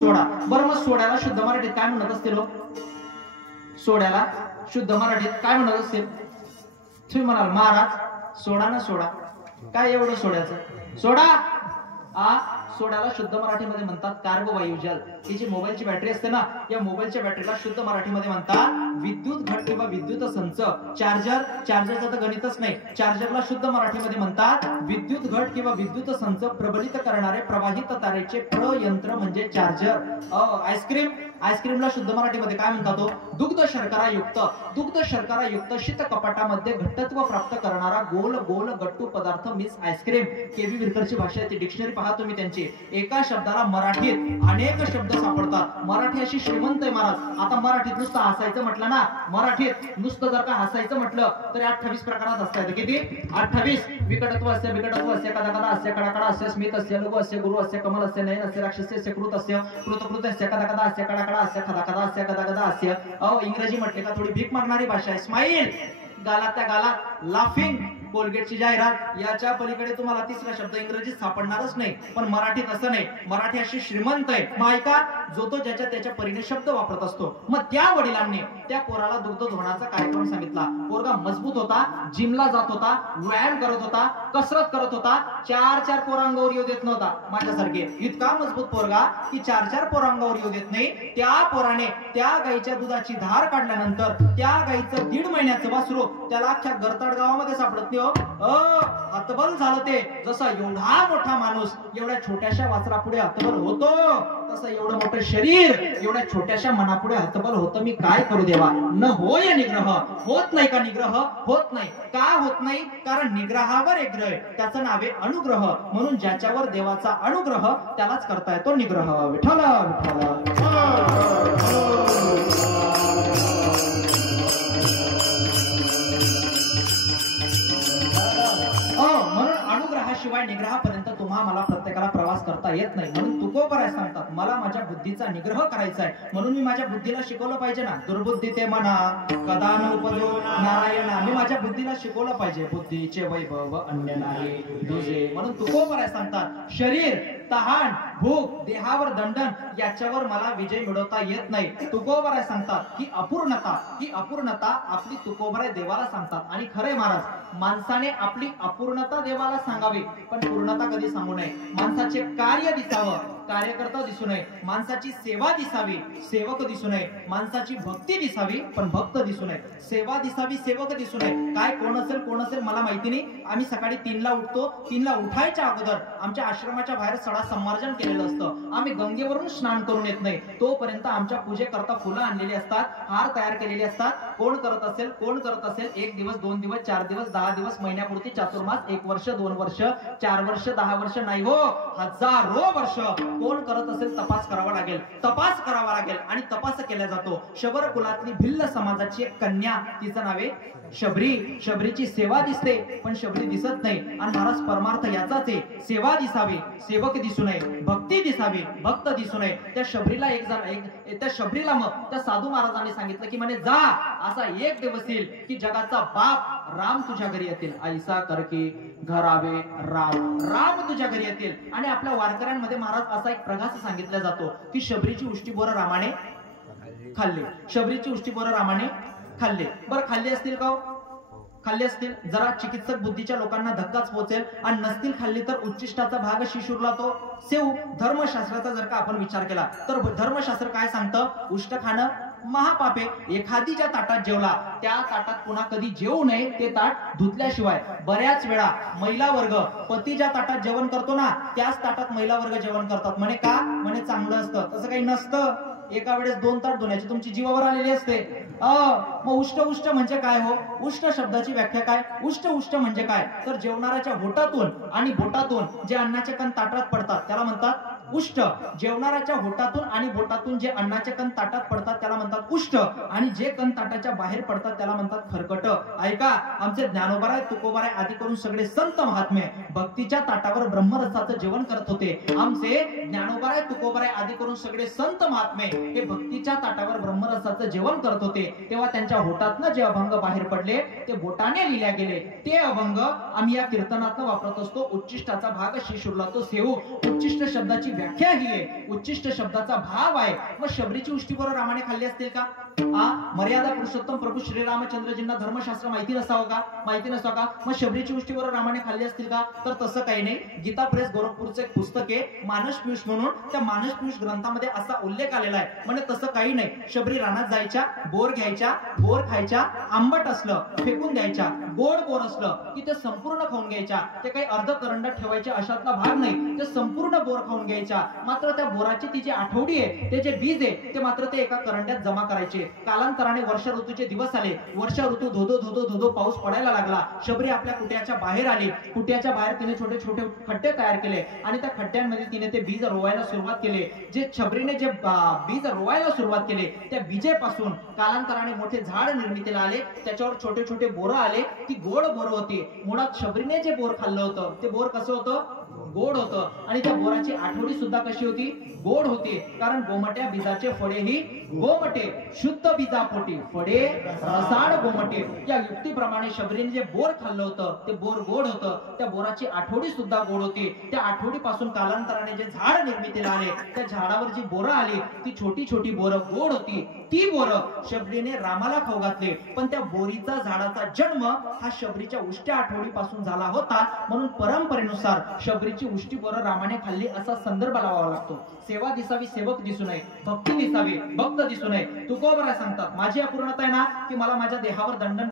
सोडा. बरं मग सोड्याला शुद्ध मराठीत काय म्हणत असतील हो? सोड्याला शुद्ध मराठीत काय म्हणत असतील? तुम्ही म्हणाल महाराज सोडा ना सोडा, काय एवढं सोड्याचं? सोडा सोड्याला शुद्ध मराठीमध्ये म्हणतात कार्बोवायू जल. ही जी मोबाईलची बॅटरी असते ना, या मोबाईलच्या बॅटरीला शुद्ध मराठीमध्ये म्हणतात विद्युत घट किंवा विद्युत संच. चार्जरचं तर गणितच नाही. चार्जरला शुद्ध मराठीमध्ये म्हणतात विद्युत घट किंवा विद्युत संच प्रबलित करणारे प्रवाहित तारेचे प्रयंत्र म्हणजे चार्जर. आईस्क्रीमला शुद्ध मराठीमध्ये काय म्हणतात हो? दुग्ध शर्करा युक्त शीत कपाटामध्ये घट्टत्व प्राप्त करणारा गोल गोल गट्टू पदार्थ मीन्स आईस्क्रीम. केवी विरकरची भाषा आहे, ती डिक्शनरी पहा तुम्ही त्यांची. एका शब्दाला मराठीत अनेक शब्द सापडतात. मराठी अशी श्रीमंत आहे महाराज. आता मराठीत नुसतं हसायचं म्हटलं ना, मराठीत नुसतं जर का हसायचं म्हटलं तर 28 प्रकारात हसता येतं. किती? 28. विकटत्व अस्य, कदाकदा अस्य, कडाकडा अस्य, स्मित अस्य, लघु अस्य, गुरु अस्य, कमल अस्य, नयन अस्य, राक्षसी अस्य, कृत अस्य, कृत अस्य, कदाकदा अस्य, कडाकडा अस्य, खदाकदा अस्य, गदागदा अस्य. इंग्रजी म्हटले का थोडी भीक मागणारी भाषा आहे. स्माईल, गालात त्या गालात लाफिंग, कोलगेटची जाहिरात, याच्या पलीकडे तुम्हाला तिसरा शब्द इंग्रजीत सापडणारच नाही. पण मराठीत असं नाही. मराठी अशी श्रीमंत आहे. मग ऐका, जो तो ज्याच्या त्याच्या परीने शब्द वापरत असतो. मग त्या वडिलांनी त्या पोराला दुग्ध धोरणाचा कार्यक्रम सांगितला. पोरगा मजबूत होता, जिमला जात होता, व्यायाम करत होता, कसरत करत होता. 4 पोरांगावर येऊ देत नव्हता. माझ्यासारखे इतका मजबूत पोरगा की 4 पोरांगावर येऊ देत नाही. त्या पोराने त्या गाईच्या दुधाची धार काढल्यानंतर त्या गाईचं 1.5 महिन्याचं वासरू त्याला अख्ख्या गरताड गावामध्ये सापडत नाही. हतबल झालं ते. जसा एवढा मोठा माणूस एवढ्या छोट्याशा वासरा पुढे हतबल होतो, तसं एवढं मोठं शरीर एवढ्या छोट्याशा मनापुढे हतबल होतं. मी काय करू देवा? न होय निग्रह. होत नाही का निग्रह? होत नाही. का होत नाही? कारण निग्रहावर एक ग्रह, त्याचं नाव आहे अनुग्रह. म्हणून ज्याच्यावर देवाचा अनुग्रह त्यालाच करता येतो निग्रह. विठ्ठल शिवाय निग्रहापर्यंत तुम्हा मला प्रत्येकाला प्रवास करता येत नाही. म्हणून तुकोबराय सांगतात मला माझ्या बुद्धीचा निग्रह करायचा आहे. म्हणून मी माझ्या बुद्धीला शिकवलं पाहिजे ना. दुर्बुद्धी ते म्हणा कदा न उपजो नारायणा. मी माझ्या बुद्धीला शिकवलं पाहिजे बुद्धीचे वैभव अन्य नाही दुजे. म्हणून तुकोबराय सांगतात शरीर, तहान, भूक, देहावर दंडन याच्यावर मला विजय मिळवता येत नाही. तुकोबराय सांगतात ही अपूर्णता आपली तुकोबराय देवाला सांगतात. आणि खरे महाराज, माणसाने आपली अपूर्णता देवाला सांगावी, पण पूर्णता कधी सांगू नये. माणसाचे कार्य दिसावं, कार्यकर्ता दिसू नये. माणसाची सेवा दिसावी, सेवक दिसू नये. माणसाची भक्ती दिसावी, पण भक्त दिसू नये. सेवा दिसावी, सेवक दिसू नये. काय कोण असेल मला माहिती नाही. आम्ही सकाळी 3ला उठतो. 3ला उठायच्या अगोदर आमच्या आश्रमाच्या बाहेर सडा संमार्जन केलेलं असतं. आम्ही गंगेवरून स्नान करून येत नाही तोपर्यंत आमच्या पूजेकरता फुलं आणलेली असतात, हार तयार केलेले असतात. कोण करत असेल 1 दिवस, 2 दिवस, 4 दिवस, 10 दिवस, महिन्यापुरती, चातुर्मास, 1 वर्ष, 2 वर्ष, 4 वर्ष, 10 वर्ष नाही हो, हजारो वर्ष कोण करत असेल तपास करावा लागेल. आणि तपास केला जातो. शबर कुलातली भिल्ल समाजाची एक कन्या, तिचं नाव आहे शबरी. शबरीची सेवा दिसते पण शबरी दिसत नाही. आणि महाराज परमार्थ याचाच आहे, सेवा दिसावी, सेवक दिसू नये. भक्ती दिसावी, भक्त दिसू नये. त्या शबरीला मग त्या साधू महाराजांनी सांगितलं की म्हणे जा, असा एक दिवस येईल की जगाचा बाप राम तुझ्या घरी येतील. ऐसा करके घरावे राम तुझ्या घरी येतील. आणि आपल्या वारकऱ्यांमध्ये महाराज असा एक प्रघास सांगितला जातो की शबरीची उष्टी बोरं रामाने खाल्ली. शबरीची उष्टी बोरं रामाने खाल्ले. बरं खाल्ले असतील का? खाल्ले असतील. जरा चिकित्सक बुद्धीच्या लोकांना धक्काच पोहोचेल. आणि नसतील खाल्ली तर उच्चिष्टाचा भाग शिशुरला तो सेव. धर्मशास्त्राचा जर का आपण विचार केला तर धर्मशास्त्र काय सांगतं? उष्ट खाणं महापापे. एखादी ज्या ताटात जेवला त्या ताटात पुन्हा कधी जेवू नये, ते ताट धुतल्याशिवाय. बऱ्याच वेळा महिला वर्ग पती ज्या ताटात जेवण करतो ना, त्याच ताटात महिला वर्ग जेवण करतात. म्हणे का? म्हणे चांगलं असतं. तसं काही नसतं. एका वेळेस 2 ताट धुण्याची तुमची जीवावर आलेली असते. मग उष्ट म्हणजे काय हो? उष्ट शब्दाची व्याख्या काय? उष्ट म्हणजे काय? तर जेवणाऱ्याच्या होटातून आणि बोटातून जे अन्नाचे कण ताटात पडतात त्याला म्हणतात उष्ट. जेवणाऱ्याच्या होटातून आणि बोटातून जे अन्नाचे कण ताटात पडतात त्याला म्हणतात उष्ट. आणि जे कण ताटाच्या बाहेर पडतात त्याला म्हणतात खरकट. ऐका, आमचे ज्ञानोबाराय, तुकोबाराय आदी करून सगळे संत महात्मे भक्तीच्या ताटावर ब्रह्मरसाचं जेवण करत होते. आमचे ज्ञानोबाराय, तुकोबाराय आदी करून सगळे संत महात्मे हे भक्तीच्या ताटावर ब्रह्मरसाचं जेवण करत होते. तेव्हा त्यांच्या होटातनं जे अभंग बाहेर पडले ते बोटाने लिहिले गेले. ते अभंग आम्ही या कीर्तनातनं वापरत असतो. उच्चिष्टाचा भाग शिशुरला तो सेवू. उच्चिष्ट शब्दाची व्याख्या ही आहे, उच्चिष्ट शब्दाचा भाव आहे. मग शबरीची उष्टी बरोबर रामाने खाल्ली असतील का? मर्यादा पुरुषोत्तम प्रभू श्रीरामचंद्रजींना धर्मशास्त्र माहिती नसावं का? माहिती नसावं का? मग शबरीची उष्टी बरोबर रामाने खाल्ली असतील का? तर तसं काही नाही. गीता प्रेस गोरखपूरचं एक पुस्तक आहे मानस पियुष म्हणून, त्या मानस पियुष ग्रंथामध्ये असा उल्लेख आलेला आहे. म्हणजे तसं काही नाही. शबरी रानात जायच्या, बोर घ्यायच्या, बोर खायच्या, आंबट असलं फेकून द्यायच्या, गोड बोर असलं की ते संपूर्ण खाऊन घ्यायच्या. ते काही अर्ध करंड ठेवायचे अशातला भाग नाही, ते संपूर्ण बोर खाऊन घ्यायच्या. मात्र त्या बोराची ती जी आठवडी आहे, ते जे बीज आहे ते मात्र ते एका करंड्यात जमा करायचे. कालांतराने वर्षा ऋतूचे दिवस आले, वर्षा ऋतू धोधो धोधो धोधो पाऊस पडायला लागला. शबरी आपल्या कुट्याच्या बाहेर आली. कुट्याच्या बाहेर तिने छोटे छोटे खड्डे तयार केले आणि त्या खड्ड्यांमध्ये तिने ते बीज रोवायला सुरुवात केली. जे शबरीने जे बीज रोवायला सुरुवात केले, त्या बीजेपासून कालांतराने मोठे झाड निर्मितीला आले. त्याच्यावर छोटे छोटे बोर आले. ती गोड बोर होती. मुळात शबरीने जे बोर खाल्लं होतं ते बोर कसं होतं? गोड होतं. आणि त्या बोराची आठवडी सुद्धा कशी होती? गोड होती. कारण गोमट्या बीजाचे फळे ही गोमटे, शुद्ध बीजापोटी फळे रसाळ गोमटे. या युक्तीप्रमाणे शबरीने जे बोर खाल्लं होतं ते बोर गोड होतं. त्या बोराची आठवडी सुद्धा गोड होती. त्या आठवडीपासून कालांतराने जे झाड निर्मितीला आले, त्या झाडावर जी बोरं आली ती छोटी छोटी बोरं गोड होती. ती बोरं शबरीने रामाला खाऊ घातली. पण त्या बोरीचा झाडाचा जन्म हा शबरीच्या उष्ट्या आठवडीपासून झाला होता. म्हणून परंपरेनुसार शबरीची उष्टी बोरं रामाने खाल्ली असा संदर्भ लावावा लागतो. सेवा दिसावी सेवक दिसू नये, भक्ती दिसावी भक्त दिसू नये. तुकोबरा सांगतात, माझी अपूर्णता आहे ना की मला माझ्या देहावर दंडन